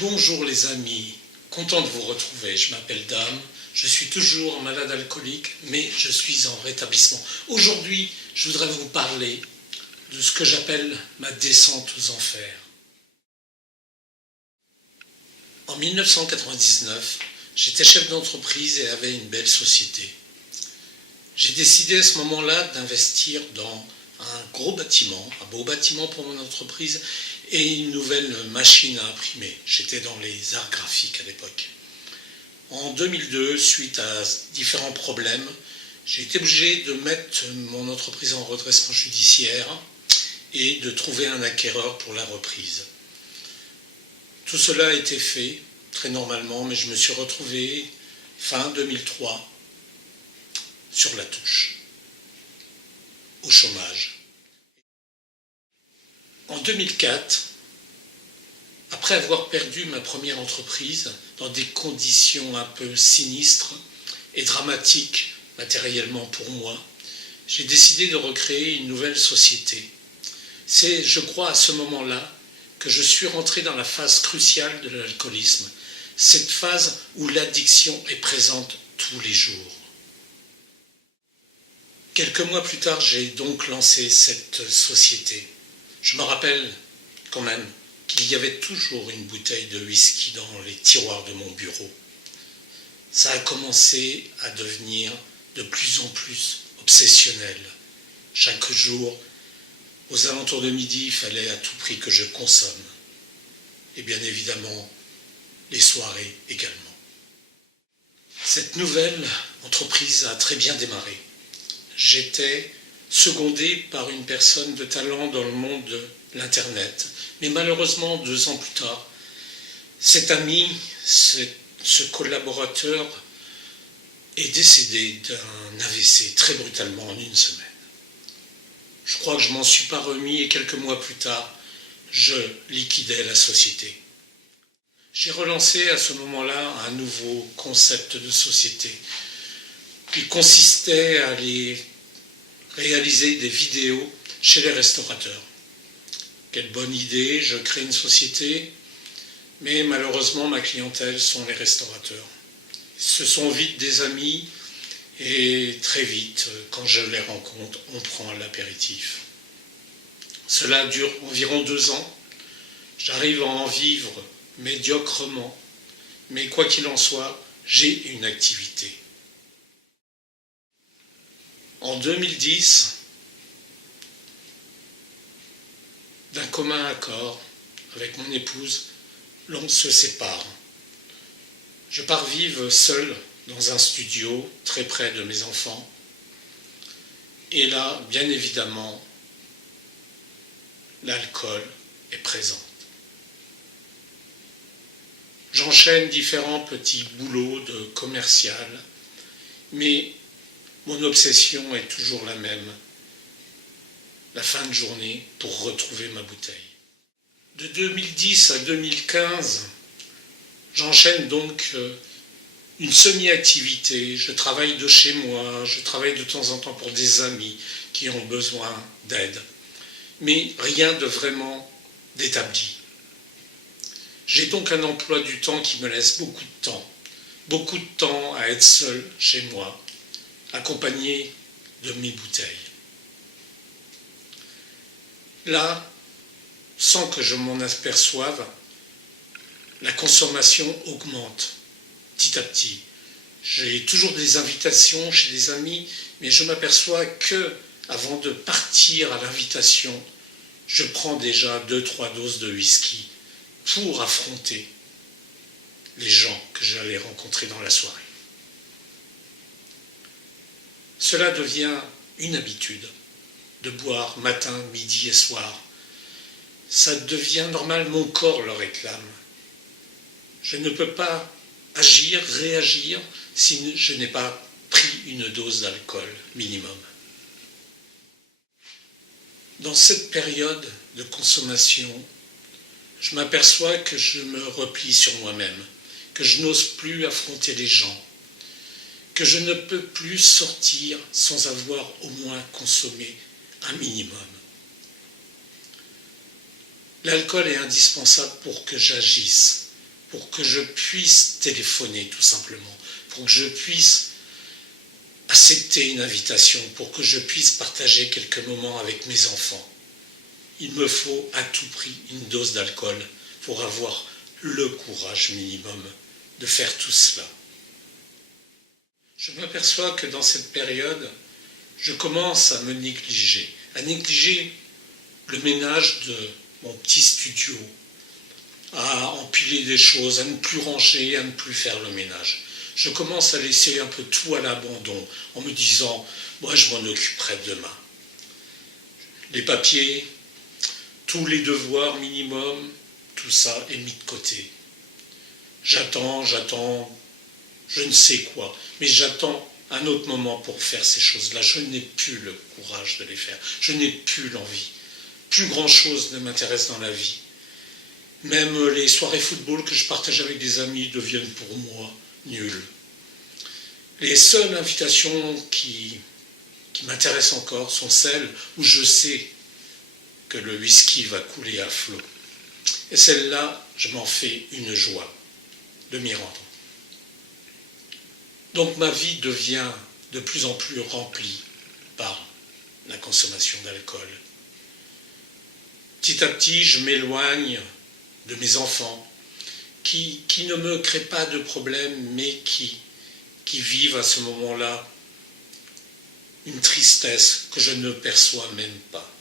Bonjour les amis, content de vous retrouver. Je m'appelle Dame, je suis toujours malade alcoolique, mais je suis en rétablissement. Aujourd'hui, je voudrais vous parler de ce que j'appelle ma descente aux enfers. En 1999, j'étais chef d'entreprise et avais une belle société. J'ai décidé à ce moment-là d'investir dans un gros bâtiment, un beau bâtiment pour mon entreprise et une nouvelle machine à imprimer. J'étais dans les arts graphiques à l'époque. En 2002, suite à différents problèmes, j'ai été obligé de mettre mon entreprise en redressement judiciaire et de trouver un acquéreur pour la reprise. Tout cela a été fait très normalement, mais je me suis retrouvé fin 2003 sur la touche, au chômage. En 2004, après avoir perdu ma première entreprise dans des conditions un peu sinistres et dramatiques matériellement pour moi, j'ai décidé de recréer une nouvelle société. C'est, je crois, à ce moment-là que je suis rentré dans la phase cruciale de l'alcoolisme, cette phase où l'addiction est présente tous les jours. Quelques mois plus tard, j'ai donc lancé cette société. Je me rappelle quand même qu'il y avait toujours une bouteille de whisky dans les tiroirs de mon bureau. Ça a commencé à devenir de plus en plus obsessionnel. Chaque jour, aux alentours de midi, il fallait à tout prix que je consomme. Et bien évidemment, les soirées également. Cette nouvelle entreprise a très bien démarré. J'étais secondé par une personne de talent dans le monde de l'Internet. Mais malheureusement, 2 ans plus tard, cet ami, ce collaborateur, est décédé d'un AVC très brutalement en 1 semaine. Je crois que je m'en suis pas remis et quelques mois plus tard, je liquidais la société. J'ai relancé à ce moment-là un nouveau concept de société qui consistait à aller réaliser des vidéos chez les restaurateurs. Quelle bonne idée, je crée une société, mais malheureusement ma clientèle sont les restaurateurs. Ce sont vite des amis et très vite, quand je les rencontre, on prend l'apéritif. Cela dure environ 2 ans. J'arrive à en vivre médiocrement, mais quoi qu'il en soit, j'ai une activité. En 2010, d'un commun accord avec mon épouse, l'on se sépare. Je pars vivre seul dans un studio très près de mes enfants. Et là, bien évidemment, l'alcool est présent. J'enchaîne différents petits boulots de commercial, mais mon obsession est toujours la même. La fin de journée pour retrouver ma bouteille. De 2010 à 2015, j'enchaîne donc une semi-activité. Je travaille de chez moi, je travaille de temps en temps pour des amis qui ont besoin d'aide. Mais rien de vraiment d'établi. J'ai donc un emploi du temps qui me laisse beaucoup de temps à être seul chez moi, accompagné de mes bouteilles. Là, sans que je m'en aperçoive, la consommation augmente petit à petit. J'ai toujours des invitations chez des amis, mais je m'aperçois que, avant de partir à l'invitation, je prends déjà 2-3 doses de whisky pour affronter les gens que j'allais rencontrer dans la soirée. Cela devient une habitude de boire matin, midi et soir. Ça devient normal, mon corps le réclame. Je ne peux pas agir, réagir, si je n'ai pas pris une dose d'alcool minimum. Dans cette période de consommation, je m'aperçois que je me replie sur moi-même, que je n'ose plus affronter les gens, que je ne peux plus sortir sans avoir au moins consommé un minimum. L'alcool est indispensable pour que j'agisse, pour que je puisse téléphoner tout simplement, pour que je puisse accepter une invitation, pour que je puisse partager quelques moments avec mes enfants. Il me faut à tout prix une dose d'alcool pour avoir le courage minimum de faire tout cela. Je m'aperçois que dans cette période, je commence à me négliger, le ménage de mon petit studio, à empiler des choses, à ne plus ranger, à ne plus faire le ménage. Je commence à laisser un peu tout à l'abandon en me disant « moi je m'en occuperai demain ». Les papiers, tous les devoirs minimum, tout ça est mis de côté. J'attends, je ne sais quoi, mais j'attends un autre moment pour faire ces choses-là. Je n'ai plus le courage de les faire, je n'ai plus l'envie. Plus grand-chose ne m'intéresse dans la vie. Même les soirées football que je partage avec des amis deviennent pour moi nulles. Les seules invitations qui m'intéressent encore sont celles où je sais que le whisky va couler à flot. Et celles-là, je m'en fais une joie de m'y rendre. Donc ma vie devient de plus en plus remplie par la consommation d'alcool. Petit à petit, je m'éloigne de mes enfants qui ne me créent pas de problème, mais qui vivent à ce moment-là une tristesse que je ne perçois même pas.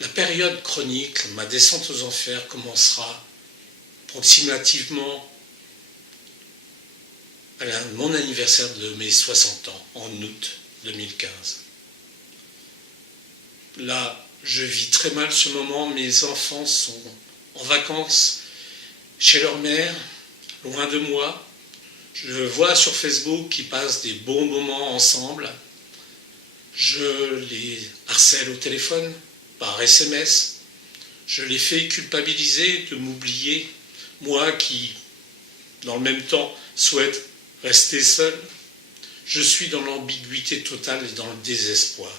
La période chronique, ma descente aux enfers, commencera approximativement à mon anniversaire de mes 60 ans, en août 2015. Là, je vis très mal ce moment. Mes enfants sont en vacances chez leur mère, loin de moi. Je vois sur Facebook qu'ils passent des bons moments ensemble. Je les harcèle au téléphone, par SMS. Je les fais culpabiliser de m'oublier, moi qui, dans le même temps, souhaite rester seul. Je suis dans l'ambiguïté totale et dans le désespoir.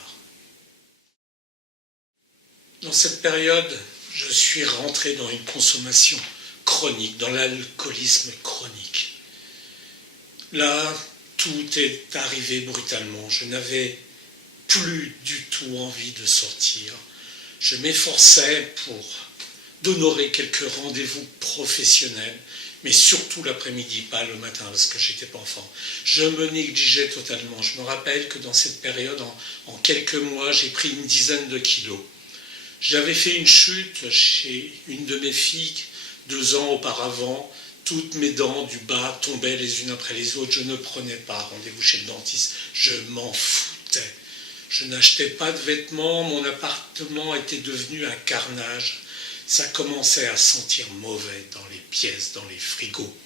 Dans cette période, je suis rentré dans une consommation chronique, dans l'alcoolisme chronique. Là, tout est arrivé brutalement. Je n'avais plus du tout envie de sortir. Je m'efforçais d'honorer quelques rendez-vous professionnels, mais surtout l'après-midi, pas le matin, parce que j'étais pas enfant. Je me négligeais totalement. Je me rappelle que dans cette période, en quelques mois, j'ai pris une dizaine de kilos. J'avais fait une chute chez une de mes filles 2 ans auparavant. Toutes mes dents du bas tombaient les unes après les autres. Je ne prenais pas rendez-vous chez le dentiste. Je m'en foutais. Je n'achetais pas de vêtements. Mon appartement était devenu un carnage. Ça commençait à sentir mauvais dans les pièces, dans les frigos.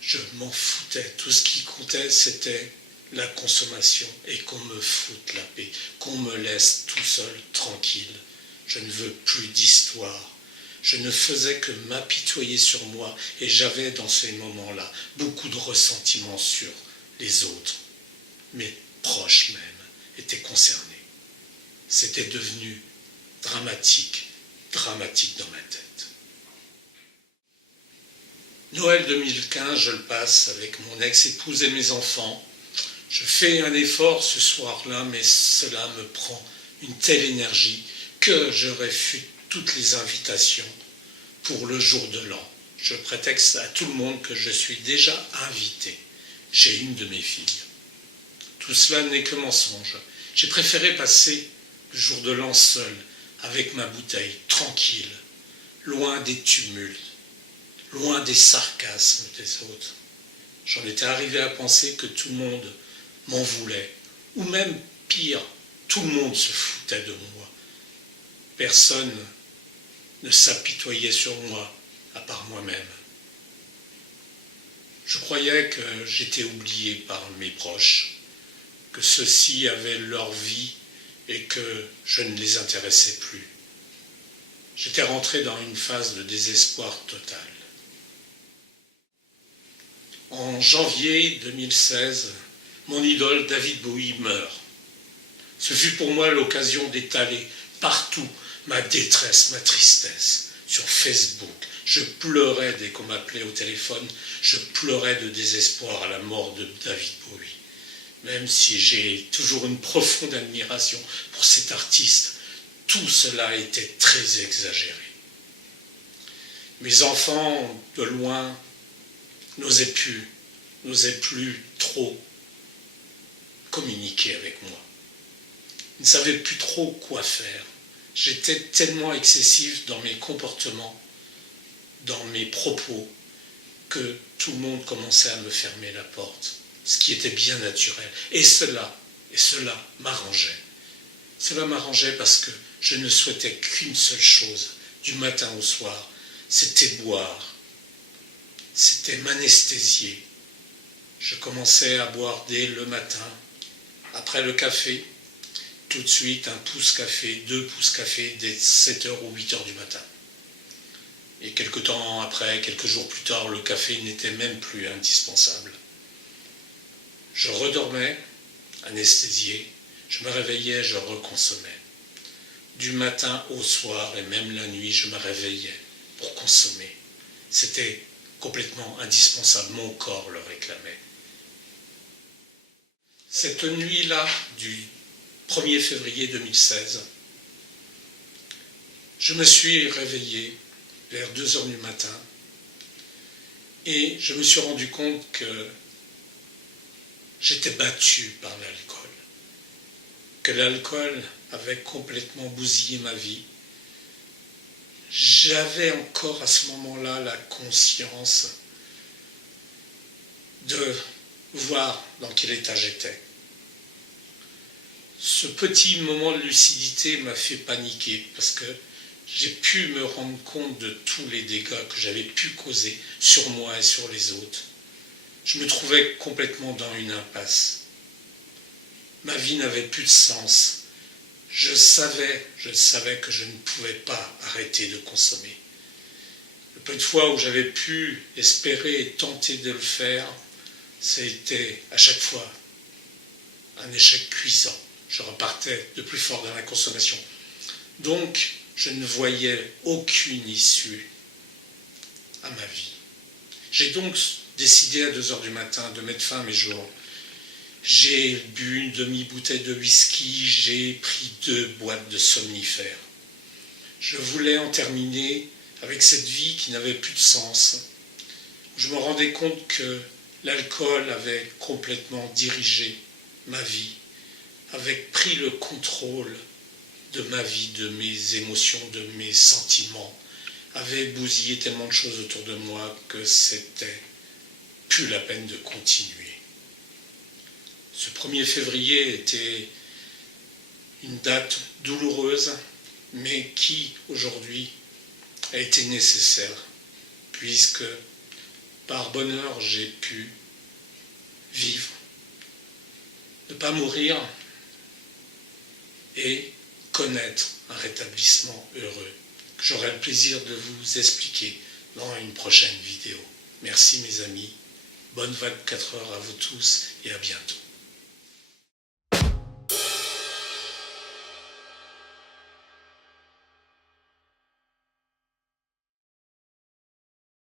Je m'en foutais. Tout ce qui comptait, c'était la consommation et qu'on me foute la paix, qu'on me laisse tout seul, tranquille. Je ne veux plus d'histoire. Je ne faisais que m'apitoyer sur moi et j'avais dans ces moments-là beaucoup de ressentiment sur les autres. Mes proches même étaient concernés. C'était devenu dramatique dans ma tête. Noël 2015, je le passe avec mon ex-épouse et mes enfants. Je fais un effort ce soir-là, mais cela me prend une telle énergie que je réfute toutes les invitations pour le jour de l'an. Je prétexte à tout le monde que je suis déjà invité chez une de mes filles. Tout cela n'est que mensonge. J'ai préféré passer le jour de l'an seul, avec ma bouteille, tranquille, loin des tumultes, loin des sarcasmes des autres. J'en étais arrivé à penser que tout le monde m'en voulait, ou même pire, tout le monde se foutait de moi. Personne ne s'apitoyait sur moi, à part moi-même. Je croyais que j'étais oublié par mes proches, que ceux-ci avaient leur vie et que je ne les intéressais plus. J'étais rentré dans une phase de désespoir total. En janvier 2016, mon idole David Bowie meurt. Ce fut pour moi l'occasion d'étaler partout ma détresse, ma tristesse sur Facebook. Je pleurais dès qu'on m'appelait au téléphone, je pleurais de désespoir à la mort de David Bowie. Même si j'ai toujours une profonde admiration pour cet artiste, tout cela était très exagéré. Mes enfants, de loin, n'osaient plus trop communiquer avec moi. Ils ne savaient plus trop quoi faire. J'étais tellement excessif dans mes comportements, dans mes propos, que tout le monde commençait à me fermer la porte, ce qui était bien naturel. Et cela m'arrangeait. Cela m'arrangeait parce que je ne souhaitais qu'une seule chose, du matin au soir, c'était boire, c'était m'anesthésier. Je commençais à boire dès le matin, après le café, tout de suite un pouce café, 2 pouces café dès 7h ou 8h du matin. Et quelques temps après, quelques jours plus tard, le café n'était même plus indispensable. Je redormais, anesthésié, je me réveillais, je reconsommais. Du matin au soir et même la nuit, je me réveillais pour consommer. C'était complètement indispensable, mon corps le réclamait. Cette nuit-là, du 1er février 2016, je me suis réveillé vers 2h du matin et je me suis rendu compte que j'étais battu par l'alcool, que l'alcool avait complètement bousillé ma vie. J'avais encore à ce moment-là la conscience de voir dans quel état j'étais. Ce petit moment de lucidité m'a fait paniquer parce que j'ai pu me rendre compte de tous les dégâts que j'avais pu causer sur moi et sur les autres. Je me trouvais complètement dans une impasse. Ma vie n'avait plus de sens. Je savais que je ne pouvais pas arrêter de consommer. Le peu de fois où j'avais pu espérer et tenter de le faire, c'était à chaque fois un échec cuisant. Je repartais de plus fort dans la consommation. Donc, je ne voyais aucune issue à ma vie. J'ai donc décidé à 2h du matin de mettre fin à mes jours. J'ai bu une demi-bouteille de whisky, j'ai pris 2 boîtes de somnifères. Je voulais en terminer avec cette vie qui n'avait plus de sens. Je me rendais compte que l'alcool avait complètement dirigé ma vie, avait pris le contrôle de ma vie, de mes émotions, de mes sentiments, avait bousillé tellement de choses autour de moi que c'était plus la peine de continuer. Ce 1er février était une date douloureuse, mais qui, aujourd'hui, a été nécessaire, puisque par bonheur, j'ai pu vivre, ne pas mourir et connaître un rétablissement heureux, que j'aurai le plaisir de vous expliquer dans une prochaine vidéo. Merci mes amis, bonne 24 heures à vous tous et à bientôt.